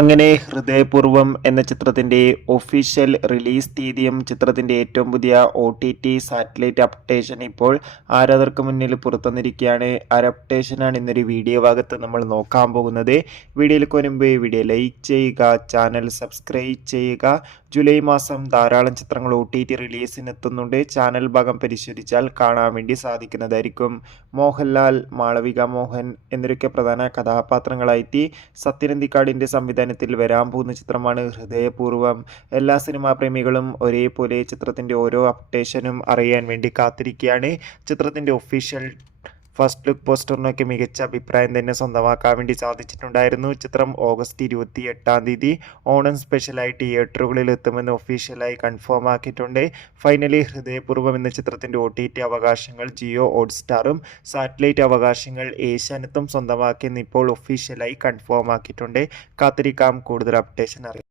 അങ്ങനെ ഹൃദയപൂർവ്വം എന്ന ചിത്രത്തിൻ്റെ ഒഫീഷ്യൽ റിലീസ് തീയതിയും ചിത്രത്തിൻ്റെ ഏറ്റവും പുതിയ OTT സാറ്റലൈറ്റ് അപ്ഡേഷൻ ഇപ്പോൾ ആരാധകർക്ക് മുന്നിൽ പുറത്തുവന്നിരിക്കുകയാണ്. ആ അപ്ഡേഷനാണ് ഇന്നൊരു വീഡിയോ ഭാഗത്ത് നമ്മൾ നോക്കാൻ പോകുന്നത്. വീഡിയോയിലേക്ക് വരുമ്പോൾ വീഡിയോ ലൈക്ക് ചെയ്യുക, ചാനൽ സബ്സ്ക്രൈബ് ചെയ്യുക. ജൂലൈ മാസം ധാരാളം ചിത്രങ്ങൾ OTT റിലീസിനെത്തുന്നുണ്ട്. ചാനൽ ഭാഗം പരിശോധിച്ചാൽ കാണാൻ വേണ്ടി സാധിക്കുന്നതായിരിക്കും. മോഹൻലാൽ, മാളവിക മോഹൻ എന്നിവരൊക്കെ പ്രധാന കഥാപാത്രങ്ങളായിട്ട് സത്യനന്ദിക്കാടിൻ്റെ സംവിധാനത്തിൽ വരാൻ പോകുന്ന ചിത്രമാണ് ഹൃദയപൂർവ്വം. എല്ലാ സിനിമാ പ്രേമികളും ഒരേപോലെ ചിത്രത്തിൻ്റെ ഓരോ അപ്ഡേഷനും അറിയാൻ വേണ്ടി കാത്തിരിക്കുകയാണ്. ചിത്രത്തിൻ്റെ ഒഫീഷ്യൽ ഫസ്റ്റ് ലുക്ക് പോസ്റ്ററിനൊക്കെ മികച്ച അഭിപ്രായം തന്നെ സ്വന്തമാക്കാൻ വേണ്ടി സാധിച്ചിട്ടുണ്ടായിരുന്നു. ചിത്രം ഓഗസ്റ്റ് 28 ഓണം സ്പെഷ്യലായി തിയേറ്ററുകളിൽ എത്തുമെന്ന് ഒഫീഷ്യലായി കൺഫേം ആക്കിയിട്ടുണ്ട്. ഫൈനലി ഹൃദയപൂർവ്വം എന്ന ചിത്രത്തിൻ്റെ OTT അവകാശങ്ങൾ ജിയോ ഹോട്ട്സ്റ്റാറും സാറ്റലൈറ്റ് അവകാശങ്ങൾ ഏഷ്യാനെറ്റും സ്വന്തമാക്കിയെന്ന് ഇപ്പോൾ ഒഫീഷ്യലായി കൺഫേം ആക്കിയിട്ടുണ്ട്. കാത്തിരിക്കാം കൂടുതൽ അപ്ഡേഷൻ അറിയാം.